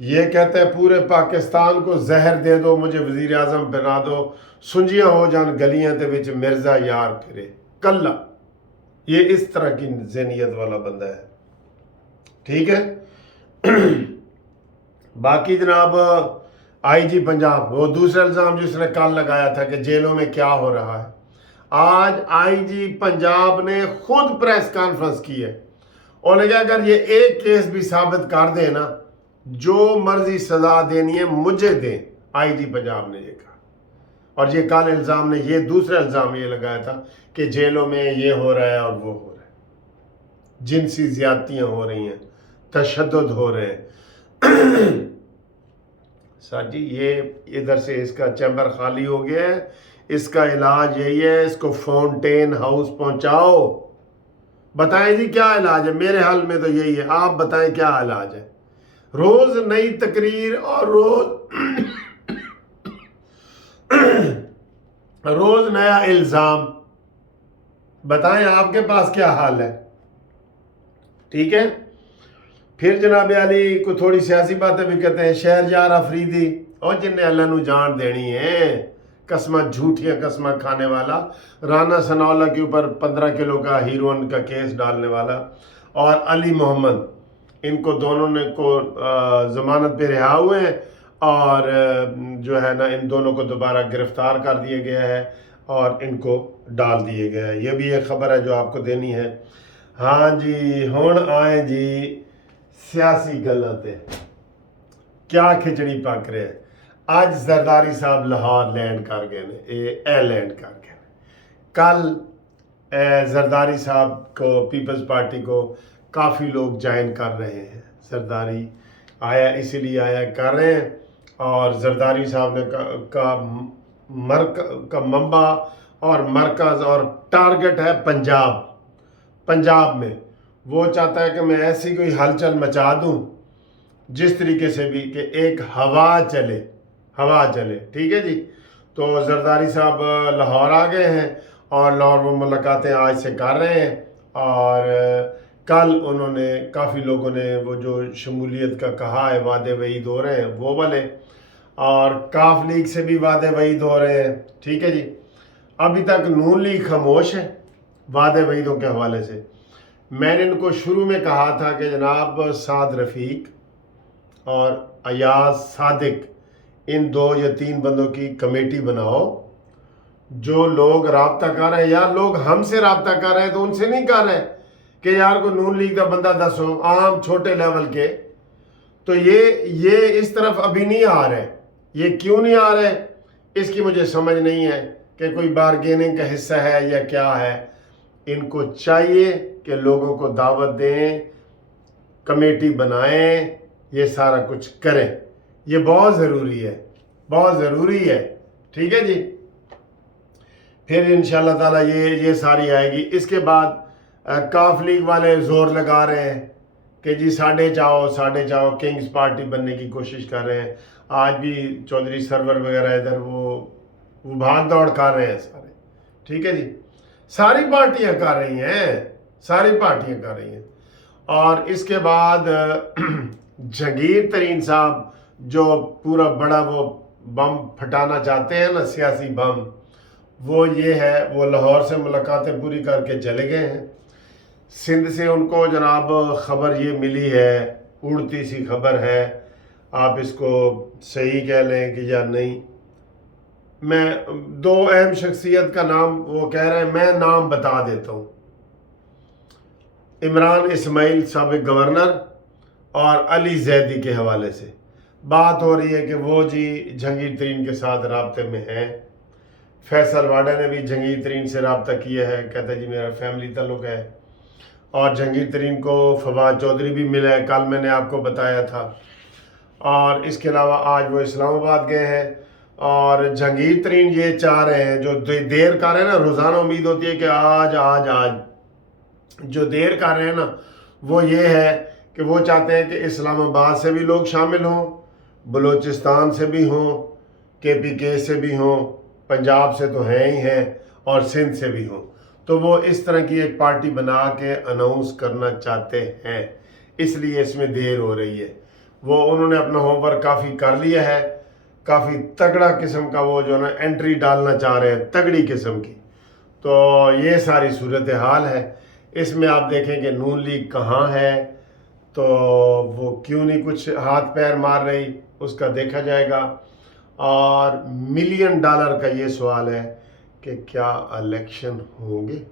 یہ کہتے ہیں پورے پاکستان کو زہر دے دو مجھے وزیر اعظم بنا دو سنجیاں ہو جان گلیاں تے وچ مرزا یار پھرے کلا یہ اس طرح کی ذہنیت والا بندہ ہے ٹھیک ہے باقی جناب آئی جی پنجاب وہ دوسرا الزام جس نے کل لگایا تھا کہ جیلوں میں کیا ہو رہا ہے آج آئی جی پنجاب نے خود پریس کانفرنس کی ہے اور نے کہا اگر یہ ایک کیس بھی ثابت کر دے نا جو مرضی سزا دینی ہے مجھے دیں آئی جی پنجاب نے یہ کہا اور یہ کل الزام نے یہ دوسرا الزام یہ لگایا تھا کہ جیلوں میں یہ ہو رہا ہے اور وہ ہو رہا ہے جنسی زیادتیاں ہو رہی ہیں تشدد ہو رہے ہیں سر جی یہ ادھر سے اس کا چیمبر خالی ہو گیا ہے اس کا علاج یہی ہے اس کو فاؤنٹین ہاؤس پہنچاؤ بتائیں جی کیا علاج ہے میرے حال میں تو یہی ہے آپ بتائیں کیا علاج ہے روز نئی تقریر اور روز نیا الزام بتائیں آپ کے پاس کیا حال ہے ٹھیک ہے پھر جناب علی کو تھوڑی سیاسی باتیں بھی کہتے ہیں شہر یار افریدی اور جن نے اللہ نو جان دینی ہے قسمہ جھوٹیاں قسمہ کھانے والا رانا ثناءاللہ کے اوپر 15 کلو کا ہیروئن کا کیس ڈالنے والا اور علی محمد ان کو دونوں نے کو ضمانت پہ رہا ہوئے ہیں اور جو ہے نا ان دونوں کو دوبارہ گرفتار کر دیا گیا ہے اور ان کو ڈال دیے گیا ہے یہ بھی ایک خبر ہے جو آپ کو دینی ہے ہاں جی ہون آئیں جی سیاسی گلاتے کیا کھچڑی پک رہے ہیں آج زرداری صاحب لاہور لینڈ کر گئے اے لینڈ کر گئے کل زرداری صاحب کو پیپلز پارٹی کو کافی لوگ جوائن کر رہے ہیں زرداری آیا اسی لیے آیا کر رہے ہیں اور زرداری صاحب نے کا منبع اور مرکز اور ٹارگٹ ہے پنجاب میں وہ چاہتا ہے کہ میں ایسی کوئی ہلچل مچا دوں جس طریقے سے بھی کہ ایک ہوا چلے ٹھیک ہے جی تو زرداری صاحب لاہور آ گئے ہیں اور لاہور وہ ملاقاتیں آج سے کر رہے ہیں اور کل انہوں نے کافی لوگوں نے وہ جو شمولیت کا کہا ہے وعدے وعید ہو رہے ہیں وہ والے اور کاف لیگ سے بھی وعدے وعید ہو رہے ہیں ٹھیک ہے جی ابھی تک نون لیگ خاموش ہے وعدے وعیدوں کے حوالے سے میں نے ان کو شروع میں کہا تھا کہ جناب سعد رفیق اور ایاز صادق ان 2 یا 3 بندوں کی کمیٹی بناؤ جو لوگ رابطہ کر رہے ہیں یار لوگ ہم سے رابطہ کر رہے ہیں تو ان سے نہیں کر رہے کہ یار کو نون لیگ کا بندہ دسو عام چھوٹے لیول کے تو یہ اس طرف ابھی نہیں آ رہے یہ کیوں نہیں آ رہے اس کی مجھے سمجھ نہیں ہے کہ کوئی بارگیننگ کا حصہ ہے یا کیا ہے ان کو چاہیے کہ لوگوں کو دعوت دیں کمیٹی بنائیں یہ سارا کچھ کریں یہ بہت ضروری ہے ٹھیک ہے جی پھر انشاءاللہ تعالی یہ ساری آئے گی اس کے بعد کاف لیگ والے زور لگا رہے ہیں کہ جی ساڑھے چاؤ کنگز پارٹی بننے کی کوشش کر رہے ہیں آج بھی چودھری سرور وغیرہ ادھر وہ بھاگ دوڑ کر رہے ہیں سارے ٹھیک ہے جی ساری پارٹیاں کر رہی ہیں اور اس کے بعد جہانگیر ترین صاحب جو پورا بڑا وہ بم پھٹانا چاہتے ہیں نا سیاسی بم وہ یہ ہے وہ لاہور سے ملاقاتیں پوری کر کے چلے گئے ہیں سندھ سے ان کو جناب خبر یہ ملی ہے اڑتی سی خبر ہے آپ اس کو صحیح کہہ لیں کہ یا نہیں میں 2 اہم شخصیت کا نام وہ کہہ رہے ہیں میں نام بتا دیتا ہوں عمران اسماعیل سابق گورنر اور علی زیدی کے حوالے سے بات ہو رہی ہے کہ وہ جی جہانگیر ترین کے ساتھ رابطے میں ہیں فیصل واڈا نے بھی جہانگیر ترین سے رابطہ کیا ہے کہتا ہے جی میرا فیملی تعلق ہے اور جہانگیر ترین کو فواد چودھری بھی ملا ہے کل میں نے آپ کو بتایا تھا اور اس کے علاوہ آج وہ اسلام آباد گئے ہیں اور جہانگیر ترین یہ چاہ رہے ہیں جو دیر کر رہے ہیں نا روزانہ امید ہوتی ہے کہ آج جو دیر کر رہے ہیں نا وہ یہ ہے کہ وہ چاہتے ہیں کہ اسلام آباد سے بھی لوگ شامل ہوں بلوچستان سے بھی ہوں KPK سے بھی ہوں پنجاب سے تو ہیں ہی ہیں اور سندھ سے بھی ہوں تو وہ اس طرح کی ایک پارٹی بنا کے اناؤنس کرنا چاہتے ہیں اس لیے اس میں دیر ہو رہی ہے وہ انہوں نے اپنا ہوم ورک کافی کر لیا ہے، کافی تگڑا قسم کا وہ جو نا انٹری ڈالنا چاہ رہے ہیں، تگڑی قسم کی. تو یہ ساری صورتحال ہے. اس میں آپ دیکھیں کہ نون لیگ کہاں ہے، تو وہ کیوں نہیں کچھ ہاتھ پیر مار رہی، اس کا دیکھا جائے گا. اور $1,000,000 کا یہ سوال ہے کہ کیا الیکشن ہوں گے.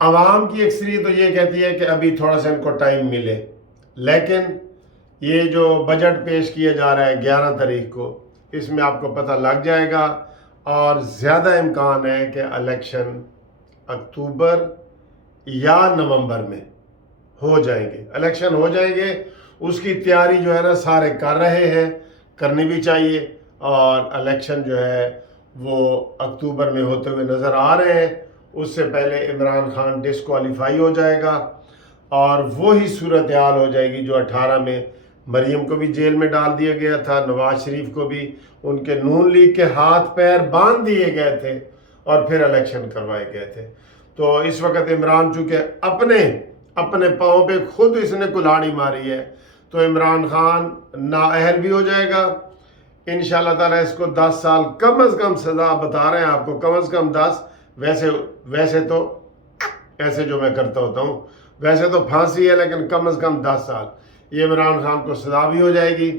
عوام کی اکثریت تو یہ کہتی ہے کہ ابھی تھوڑا سا ان کو ٹائم ملے، لیکن یہ جو بجٹ پیش کیا جا رہا ہے 11 تاریخ کو، اس میں آپ کو پتہ لگ جائے گا. اور زیادہ امکان ہے کہ الیکشن اکتوبر یا نومبر میں ہو جائیں گے. الیکشن ہو جائیں گے، اس کی تیاری جو ہے نا سارے کر رہے ہیں، کرنی بھی چاہیے. اور الیکشن جو ہے وہ اکتوبر میں ہوتے ہوئے نظر آ رہے ہیں. اس سے پہلے عمران خان ڈسکوالیفائی ہو جائے گا، اور وہی صورتحال ہو جائے گی جو 18 میں مریم کو بھی جیل میں ڈال دیا گیا تھا، نواز شریف کو بھی ان کے نون لیگ کے ہاتھ پیر باندھ دیے گئے تھے اور پھر الیکشن کروائے گئے تھے. تو اس وقت عمران چونکہ اپنے پاؤں پہ خود اس نے کلاڑی ماری ہے، تو عمران خان نااہل بھی ہو جائے گا. انشاءاللہ تعالیٰ اس کو 10 سال کم از کم سزا بتا رہے ہیں آپ کو، کم از کم 10. ویسے تو ایسے جو میں کرتا ہوتا ہوں، ویسے تو پھانسی ہے، لیکن کم از کم 10 سال یہ عمران خان کو سزا بھی ہو جائے گی،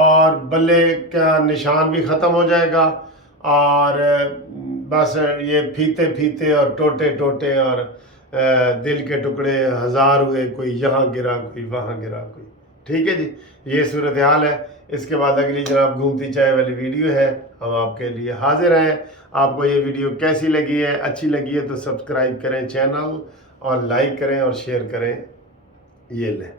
اور بلے کا نشان بھی ختم ہو جائے گا. اور بس یہ پھیتے اور ٹوٹے اور دل کے ٹکڑے ہزار ہوئے، کوئی یہاں گرا کوئی وہاں گرا کوئی. ٹھیک ہے جی، یہ صورتحال ہے. اس کے بعد اگلی جناب گھومتی چائے والی ویڈیو ہے، ہم آپ کے لیے حاضر ہیں. آپ کو یہ ویڈیو کیسی لگی ہے، اچھی لگی ہے تو سبسکرائب کریں چینل، اور لائک کریں اور شیئر کریں. یہ لیں.